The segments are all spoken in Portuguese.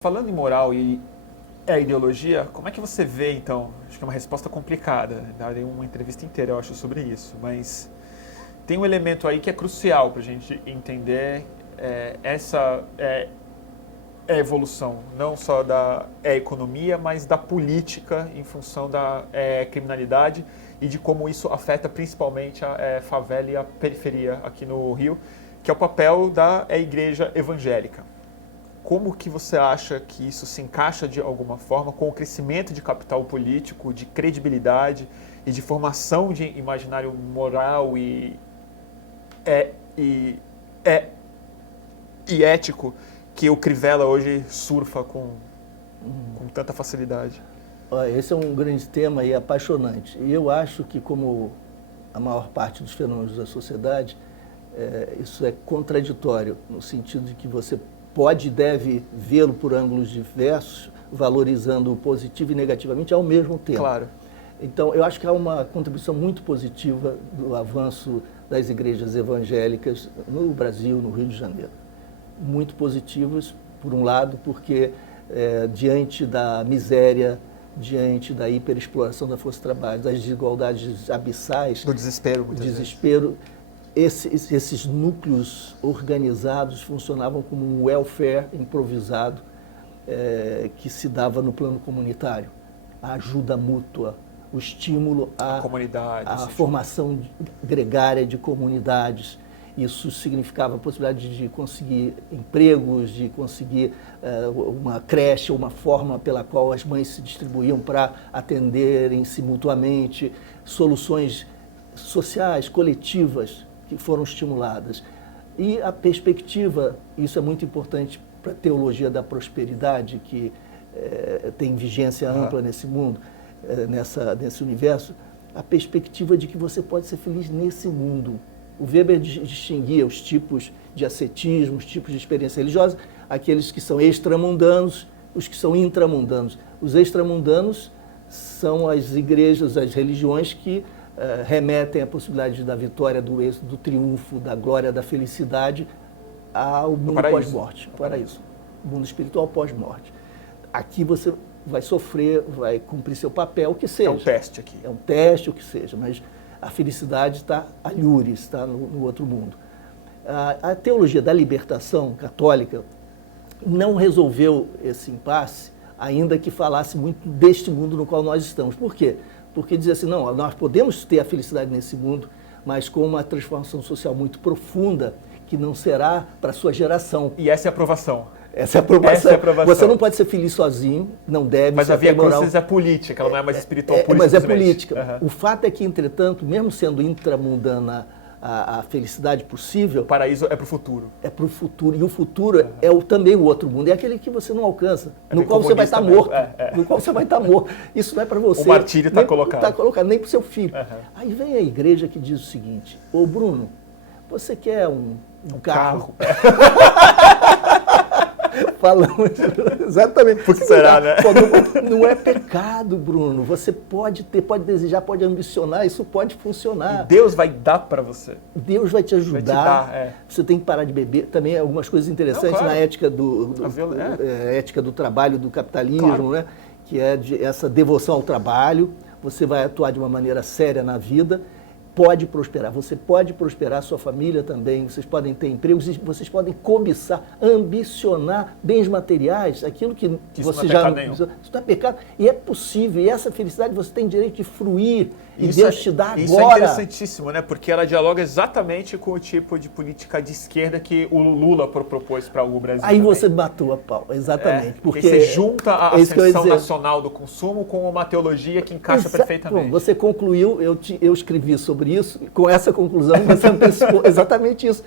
Falando em moral e ideologia, como é que você vê, então? Acho que é uma resposta complicada, darei uma entrevista inteira, eu acho, sobre isso, mas tem um elemento aí que é crucial para a gente entender essa evolução, não só da economia, mas da política em função da criminalidade e de como isso afeta principalmente a favela e a periferia aqui no Rio, que é o papel da igreja evangélica. Como que você acha que isso se encaixa de alguma forma com o crescimento de capital político, de credibilidade e de formação de imaginário moral e ético que o Crivella hoje surfa com tanta facilidade? Esse é um grande tema e apaixonante. E eu acho que, como a maior parte dos fenômenos da sociedade, isso é contraditório, no sentido de que você pode e deve vê-lo por ângulos diversos, valorizando o positivo e negativamente ao mesmo tempo. Claro. Então, eu acho que há uma contribuição muito positiva do avanço das igrejas evangélicas no Brasil, no Rio de Janeiro. Muito positivas, por um lado, porque diante da miséria, diante da hiperexploração da força de trabalho, das desigualdades abissais, do desespero, muitas vezes. Esses núcleos organizados funcionavam como um welfare improvisado que se dava no plano comunitário. A ajuda mútua, o estímulo à formação gregária de comunidades. Isso significava a possibilidade de conseguir empregos, de conseguir uma creche, uma forma pela qual as mães se distribuíam para atenderem-se mutuamente, soluções sociais, coletivas, que foram estimuladas. E a perspectiva, isso é muito importante para a teologia da prosperidade, que tem vigência ampla nesse mundo, nesse universo, a perspectiva de que você pode ser feliz nesse mundo. O Weber distinguia os tipos de ascetismo, os tipos de experiência religiosa, aqueles que são extramundanos, os que são intramundanos. Os extramundanos são as igrejas, as religiões que remetem à possibilidade da vitória, do êxito, do triunfo, da glória, da felicidade ao mundo pós-morte, paraíso, o mundo espiritual pós-morte. Aqui você vai sofrer, vai cumprir seu papel, o que seja. É um teste aqui. É um teste, o que seja, mas a felicidade está alhures, está no outro mundo. A teologia da libertação católica não resolveu esse impasse, ainda que falasse muito deste mundo no qual nós estamos. Por quê? Porque dizia assim, não, nós podemos ter a felicidade nesse mundo, mas com uma transformação social muito profunda, que não será para a sua geração. E essa é a aprovação. Essa é a aprovação. Você não pode ser feliz sozinho, não deve. Mas a Via Crucis é política, ela não é mais espiritual política. Mas é política. O fato é que, entretanto, mesmo sendo intramundana a felicidade possível... O paraíso é para o futuro. É para o futuro. E o futuro é também o outro mundo. É aquele que você não alcança, no qual você vai estar morto. No qual você vai estar morto. Isso não é para você. O martírio está colocado. Está colocado, nem para o seu filho. Aí vem a igreja que diz o seguinte, ô Bruno, você quer um carro? Falamos exatamente. Por que será, né? Não é pecado, Bruno. Você pode ter, pode desejar, pode ambicionar, isso pode funcionar. E Deus vai dar para você. Deus vai te ajudar. Vai te dar, Você tem que parar de beber. Também algumas coisas interessantes na ética ética do trabalho, do capitalismo, né? Que é essa devoção ao trabalho. Você vai atuar de uma maneira séria na vida. Pode prosperar, você pode prosperar, sua família também, vocês podem ter empregos, vocês podem cobiçar, ambicionar bens materiais, aquilo que você já não... Isso não é pecado, e é possível, e essa felicidade você tem direito de fruir, e Deus te dá agora. Isso é interessantíssimo, né? Porque ela dialoga exatamente com o tipo de política de esquerda que o Lula propôs para o Brasil. Aí também. Você matou a pau, exatamente. Porque você junta a ascensão nacional do consumo com uma teologia que encaixa perfeitamente. Bom, você concluiu, eu escrevi sobre isso, com essa conclusão você antecipou exatamente isso.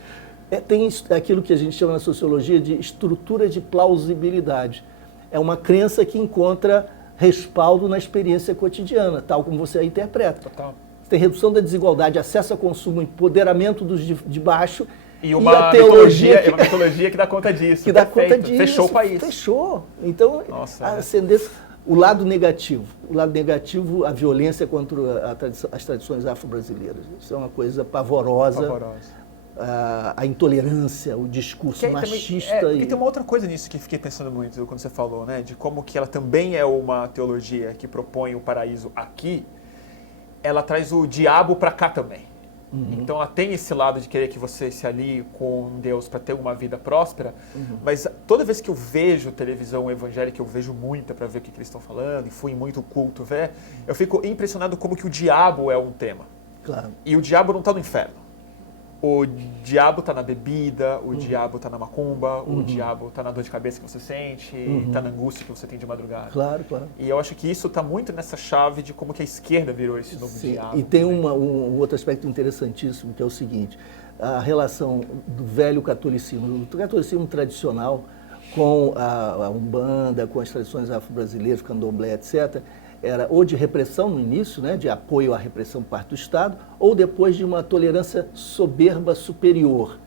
Tem aquilo que a gente chama na sociologia de estrutura de plausibilidade. É uma crença que encontra respaldo na experiência cotidiana, tal como você a interpreta. Total. Tem redução da desigualdade, acesso a consumo, empoderamento dos de baixo. E uma teologia que dá conta disso. Que dá conta disso. Fechou o país. Fechou. Então, a ascendência... O lado negativo, a violência contra as tradições afro-brasileiras. Isso é uma coisa pavorosa. a intolerância, o discurso machista. Porque tem uma outra coisa nisso que fiquei pensando muito quando você falou, né? De como que ela também é uma teologia que propõe o paraíso aqui, ela traz o diabo para cá também. Então ela tem esse lado de querer que você se alie com Deus para ter uma vida próspera, mas toda vez que eu vejo televisão evangélica, eu vejo muita para ver o que eles estão falando, e fui em muito culto ver, eu fico impressionado como que o diabo é um tema. Claro. E o diabo não está no inferno. O diabo está na bebida, o diabo está na macumba, o diabo está na dor de cabeça que você sente, está na angústia que você tem de madrugada. Claro, claro. E eu acho que isso está muito nessa chave de como que a esquerda virou esse novo diabo. E tem um outro aspecto interessantíssimo, que é o seguinte, a relação do velho catolicismo, o catolicismo tradicional, com a Umbanda, com as tradições afro-brasileiras, candomblé, etc., era ou de repressão no início, né, de apoio à repressão por parte do Estado, ou depois de uma tolerância soberba superior,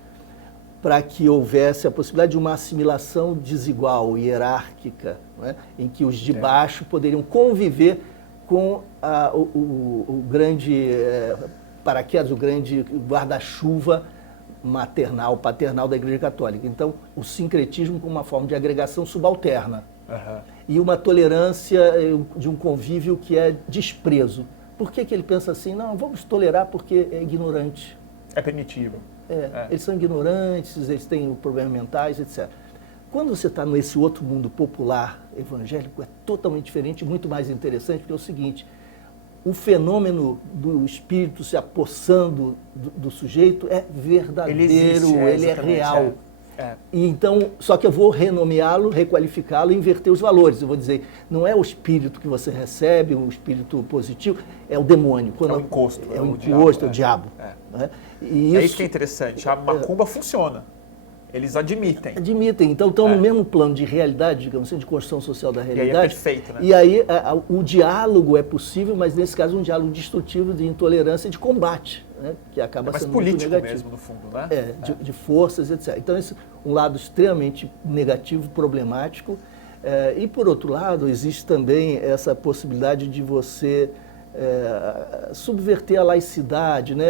para que houvesse a possibilidade de uma assimilação desigual, hierárquica, né, em que os de baixo poderiam conviver com o grande paraquedas, o grande guarda-chuva maternal, paternal da Igreja Católica. Então, o sincretismo como uma forma de agregação subalterna. E uma tolerância de um convívio que é desprezo. Por que ele pensa assim? Não, vamos tolerar porque é ignorante. É primitivo. Eles são ignorantes, eles têm problemas mentais, etc. Quando você está nesse outro mundo popular evangélico, é totalmente diferente, muito mais interessante, porque é o seguinte, o fenômeno do espírito se apossando do sujeito é verdadeiro, ele é real. E então, só que eu vou renomeá-lo, requalificá-lo e inverter os valores. Eu vou dizer, não é o espírito que você recebe, o espírito positivo, é o demônio. É o encosto. É o encosto, é o diabo. Né? E isso que é interessante, a macumba funciona. Eles admitem. Então estão no mesmo plano de realidade, digamos assim, de construção social da realidade. E aí é perfeito, né? E aí o diálogo é possível, mas nesse caso um diálogo destrutivo, de intolerância e de combate, né? Que acaba sendo muito negativo. Mesmo, no fundo, né? De forças, etc. Então esse um lado extremamente negativo, problemático. E por outro lado, existe também essa possibilidade de você subverter a laicidade, né,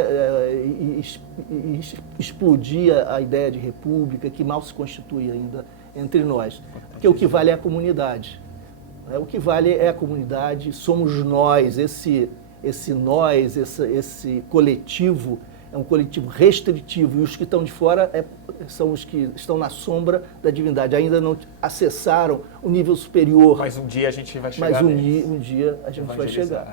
e explodir a ideia de república, que mal se constitui ainda entre nós. Porque o que vale é a comunidade. O que vale é a comunidade, somos nós, esse nós, esse coletivo, é um coletivo restritivo, e os que estão de fora são os que estão na sombra da divindade, ainda não acessaram o nível superior. Mas um dia a gente vai chegar. Mas um dia a gente vai chegar.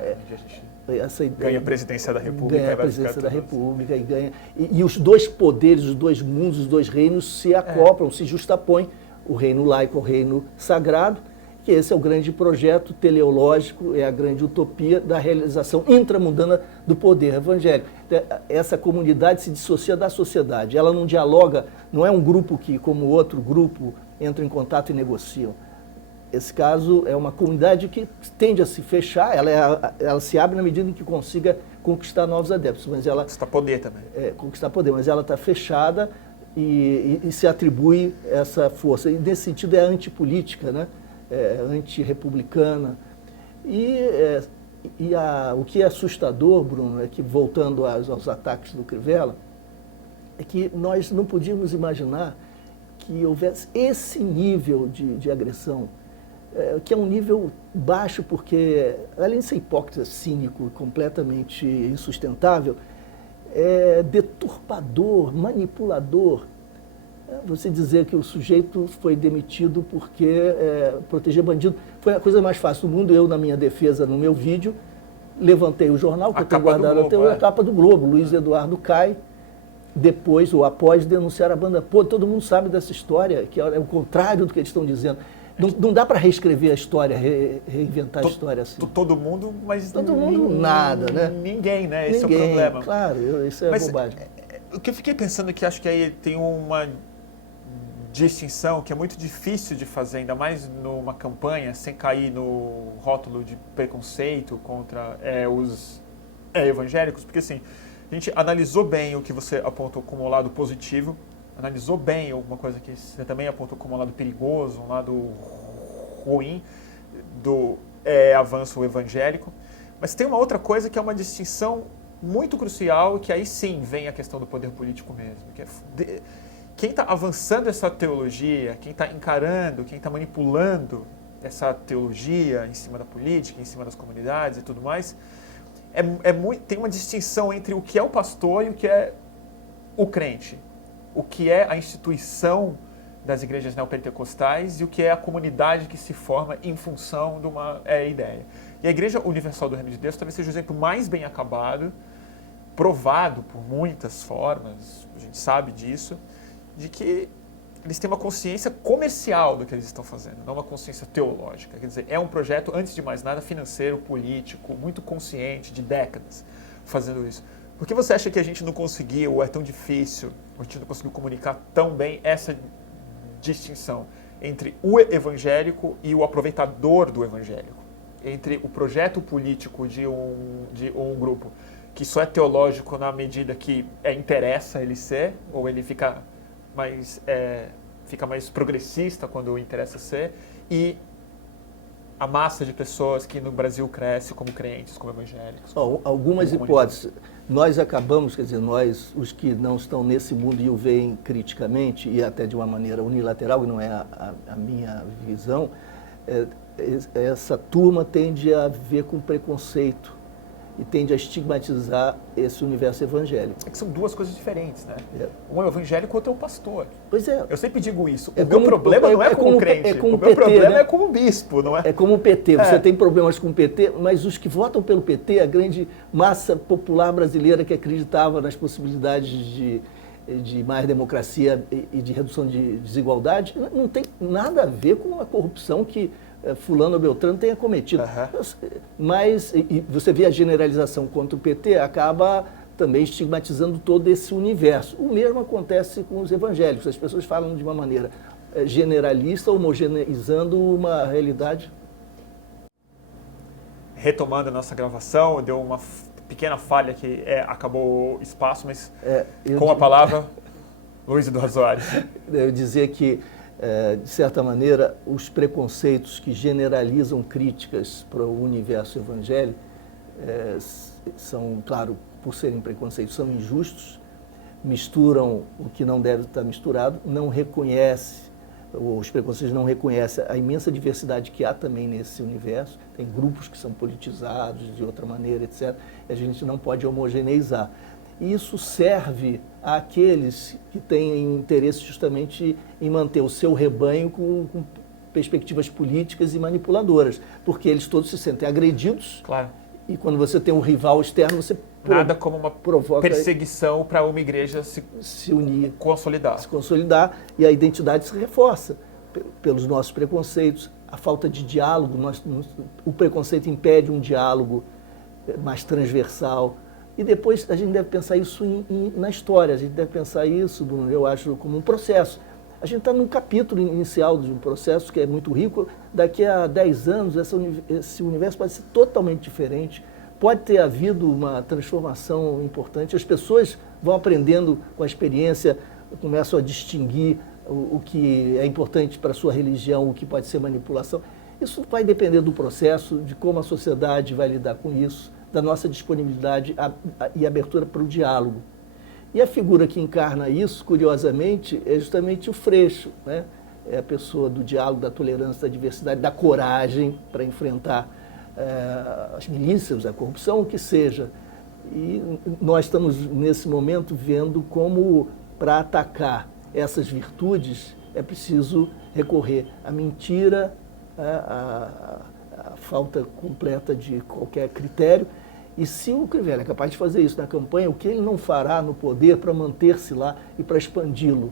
Essa ideia, ganha a presidência da República. Ganha a presidência da República e ganha. E os dois poderes, os dois mundos, os dois reinos se acoplam, se justapõem. O reino laico, o reino sagrado, que esse é o grande projeto teleológico, é a grande utopia da realização intramundana do poder evangélico. Essa comunidade se dissocia da sociedade, ela não dialoga, não é um grupo que, como outro grupo, entra em contato e negociam. Esse caso é uma comunidade que tende a se fechar, ela se abre na medida em que consiga conquistar novos adeptos. Mas ela conquistar poder também. Conquistar poder, mas ela está fechada e se atribui essa força. E nesse sentido é antipolítica, né? Antirrepublicana. O que é assustador, Bruno, é que, voltando aos ataques do Crivella, é que nós não podíamos imaginar que houvesse esse nível de agressão, que é um nível baixo, porque, além de ser hipócrita, cínico, completamente insustentável, é deturpador, manipulador. Você dizer que o sujeito foi demitido porque proteger bandido foi a coisa mais fácil do mundo. Eu, na minha defesa, no meu vídeo, levantei o jornal, que eu tenho guardado até a capa do Globo. Luiz Eduardo Cai, depois ou após denunciar a banda. Pô, todo mundo sabe dessa história, que é o contrário do que eles estão dizendo. Não dá para reescrever a história, reinventar a história assim. Todo mundo, mas todo mundo nada, né? Ninguém, né? Esse é o problema. Claro, isso é bobagem. O que eu fiquei pensando é que acho que aí tem uma distinção que é muito difícil de fazer, ainda mais numa campanha, sem cair no rótulo de preconceito contra os evangélicos, porque assim, a gente analisou bem o que você apontou como lado positivo, analisou bem alguma coisa que você também apontou como um lado perigoso, um lado ruim do avanço evangélico, mas tem uma outra coisa que é uma distinção muito crucial, que aí sim vem a questão do poder político mesmo. Que quem está avançando essa teologia, quem está encarando, quem está manipulando essa teologia em cima da política, em cima das comunidades e tudo mais, tem uma distinção entre o que é o pastor e o que é o crente. O que é a instituição das igrejas neopentecostais e o que é a comunidade que se forma em função de uma ideia. E a Igreja Universal do Reino de Deus talvez seja o exemplo mais bem acabado, provado por muitas formas, a gente sabe disso, de que eles têm uma consciência comercial do que eles estão fazendo, não uma consciência teológica. Quer dizer, é um projeto, antes de mais nada, financeiro, político, muito consciente, de décadas, fazendo isso. Por que você acha que a gente não conseguiu, ou é tão difícil, a gente não conseguiu comunicar tão bem essa distinção entre o evangélico e o aproveitador do evangélico? Entre o projeto político de um grupo que só é teológico na medida que interessa ele ser, ou ele fica mais progressista quando interessa ser, e a massa de pessoas que no Brasil cresce como crentes, como evangélicos. Algumas hipóteses. Nós acabamos, quer dizer, nós, os que não estão nesse mundo e o veem criticamente, e até de uma maneira unilateral, que não é a minha visão, essa turma tende a ver com preconceito e tende a estigmatizar esse universo evangélico. É que são duas coisas diferentes, né? Um é o evangélico, outro é o pastor. Pois é. Eu sempre digo isso. O meu problema não é com o crente. O meu problema é com o bispo, não é? É como o PT. Você tem problemas com o PT, mas os que votam pelo PT, a grande massa popular brasileira que acreditava nas possibilidades de mais democracia e de redução de desigualdade, não tem nada a ver com a corrupção que fulano ou Beltrano tenha cometido. Mas você vê a generalização contra o PT, acaba também estigmatizando todo esse universo. O mesmo acontece com os evangélicos. As pessoas falam de uma maneira generalista, homogeneizando uma realidade. Retomando a nossa gravação, deu uma pequena falha que acabou o espaço, mas com a palavra, Luiz Eduardo Soares. Eu dizia que, de certa maneira, os preconceitos que generalizam críticas para o universo evangélico são, claro, por serem preconceitos, são injustos, misturam o que não deve estar misturado, não reconhece, os preconceitos não reconhecem a imensa diversidade que há também nesse universo, tem grupos que são politizados de outra maneira, etc. E a gente não pode homogeneizar. E isso serve àqueles que têm interesse justamente em manter o seu rebanho com perspectivas políticas e manipuladoras, porque eles todos se sentem agredidos. Claro. E quando você tem um rival externo, você nada como uma perseguição para uma igreja se unir, se consolidar, e a identidade se reforça pelos nossos preconceitos, a falta de diálogo. O preconceito impede um diálogo mais transversal. E depois a gente deve pensar isso na história, a gente deve pensar isso, Bruno, eu acho, como um processo. A gente está num capítulo inicial de um processo que é muito rico. Daqui a 10 anos, esse universo pode ser totalmente diferente, pode ter havido uma transformação importante, as pessoas vão aprendendo com a experiência, começam a distinguir o que é importante para a sua religião, o que pode ser manipulação. Isso vai depender do processo, de como a sociedade vai lidar com isso, da nossa disponibilidade e abertura para o diálogo. E a figura que encarna isso, curiosamente, é justamente o Freixo, né? É a pessoa do diálogo, da tolerância, da diversidade, da coragem para enfrentar as milícias, a corrupção, o que seja. E nós estamos, nesse momento, vendo como, para atacar essas virtudes, é preciso recorrer à mentira, à falta completa de qualquer critério. E se o Crivella é capaz de fazer isso na campanha, o que ele não fará no poder para manter-se lá e para expandi-lo?